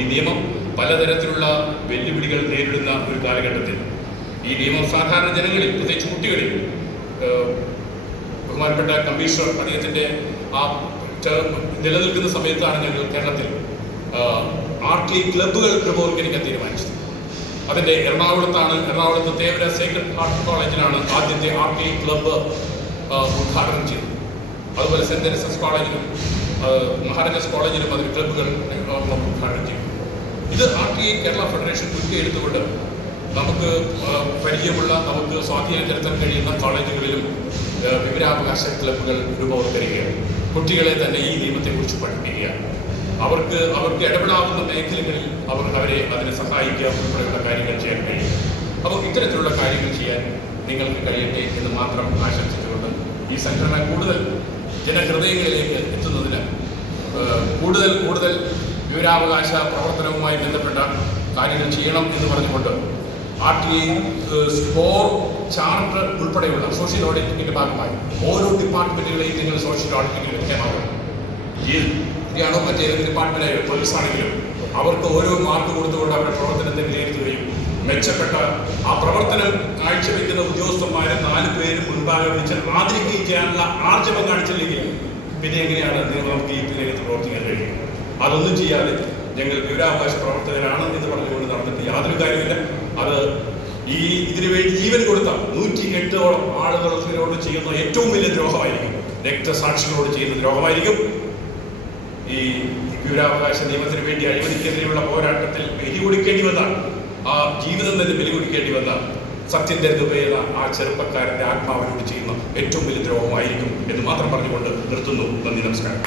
ഈ നിയമം പലതരത്തിലുള്ള വെല്ലുവിളികൾ നേരിടുന്ന ഒരു കാലഘട്ടത്തിൽ ഈ നിയമം സാധാരണ ജനങ്ങളിൽ, പ്രത്യേകിച്ച് കുട്ടികളിൽ, ബഹുമാനപ്പെട്ട കമ്മീഷണർ അദ്ദേഹത്തിൻ്റെ ആ നിലനിൽക്കുന്ന സമയത്താണ് ഞങ്ങൾ കേരളത്തിൽ ആർട്ട്ലി ക്ലബ്ബുകൾ രൂപവത്കരിക്കാൻ തീരുമാനിച്ചത്. അതിൻ്റെ എറണാകുളത്ത് തേവര സേക്രഡ് ഹാർട്ട് കോളേജിലാണ് ആദ്യത്തെ ആർട്ട്ലി ക്ലബ്ബ് ഉദ്ഘാടനം ചെയ്തത്. അതുപോലെ സെൻറ് തെരേസസ് കോളേജിലും മഹാരാജാസ് കോളേജിലും അതിന് ക്ലബ്ബുകൾ ഉദ്ഘാടനം ചെയ്തു. ഇത് ആർട്ട്ലി കേരള ഫെഡറേഷൻ മുൻകൈ എടുത്തുകൊണ്ട് നമുക്ക് പരിചയമുള്ള, നമുക്ക് സ്വാധീനം ചെലുത്താൻ കഴിയുന്ന കോളേജുകളിലും വിവരാവകാശ ക്ലബ്ബുകൾ രൂപവത്കരിക്കുകയാണ്. കുട്ടികളെ തന്നെ ഈ നിയമത്തെക്കുറിച്ച് പഠിപ്പിക്കുകയാണ്. അവർക്ക് ഇടപെടാവുന്ന മേഖലകളിൽ അവരെ അതിനെ സഹായിക്കുക ഉൾപ്പെടെയുള്ള കാര്യങ്ങൾ ചെയ്യാൻ കഴിയും. അപ്പോൾ ഇത്തരത്തിലുള്ള കാര്യങ്ങൾ ചെയ്യാൻ നിങ്ങൾക്ക് കഴിയട്ടെ എന്ന് മാത്രം ആശംസിച്ചുകൊണ്ട് ഈ സംഘടന കൂടുതൽ ജനഹൃദയങ്ങളിലേക്ക് എത്തുന്നതിന് കൂടുതൽ വിവരാവകാശ പ്രവർത്തനവുമായി ബന്ധപ്പെട്ട കാര്യങ്ങൾ ചെയ്യണം എന്ന് പറഞ്ഞുകൊണ്ട് ആർട്ട്ലി സ്കോർ ചാർട്ടർ ഉൾപ്പെടെയുള്ള സോഷ്യൽ ഓഡിറ്റിങ്ങിൻ്റെ ഭാഗമായി ഓരോ ഡിപ്പാർട്ട്മെൻറ്റുകളെയും നിങ്ങൾ സോഷ്യൽ ഓഡിറ്റിങ്ങിന് വിധേയമാകണം. ഇതാണോ മറ്റേതൊരു ഡിപ്പാർട്ട്മെൻറ്റായോ പോലീസ് ആണെങ്കിലും അവർക്ക് ഓരോ മാർക്ക് കൊടുത്തുകൊണ്ട് അവരുടെ പ്രവർത്തനത്തെ വിലയിരുത്തുകയും മെച്ചപ്പെട്ട ആ പ്രവർത്തനം കാഴ്ചവെക്കുന്ന ഉദ്യോഗസ്ഥന്മാരെ 4 പേര് മുൻപാകെ വിളിച്ച് ആദരിക്കുകയും ചെയ്യാനുള്ള ആർജവം കാണിച്ചില്ലെങ്കിൽ പിന്നെ എങ്ങനെയാണ് നമുക്ക് ഈ രംഗത്ത് പ്രവർത്തിക്കാൻ കഴിയും? അതൊന്നും ചെയ്യാതെ ഞങ്ങൾ വിവരാവകാശ പ്രവർത്തകരാണ് എന്ന് പറഞ്ഞുകൊണ്ട് നടന്നിട്ട് യാതൊരു കാര്യമില്ല. അത് ഇതിനു വേണ്ടി ജീവൻ കൊടുത്ത 108ഓളം ആളുകളോട് ചെയ്യുന്ന ഏറ്റവും വലിയ ദ്രോഹമായിരിക്കും, രക്തസാക്ഷികളോട് ചെയ്യുന്ന ദ്രോഹമായിരിക്കും. ഈ വിവരാവകാശ നിയമത്തിന് വേണ്ടി അഴിമതിക്കെതിരെയുള്ള പോരാട്ടത്തിൽ ബലി കൊടുക്കേണ്ടി വന്ന, ആ ജീവിതം തന്നെ ബലി കൊടുക്കേണ്ടി വന്ന സത്യന്റെ ദുബൈന ആ ചെറുപ്പക്കാരന്റെ ആത്മാവിനോട് ചെയ്യുന്ന ഏറ്റവും വലിയ ദ്രോഹമായിരിക്കും എന്ന് മാത്രം പറഞ്ഞുകൊണ്ട് നിർത്തുന്നു. നന്ദി, നമസ്കാരം.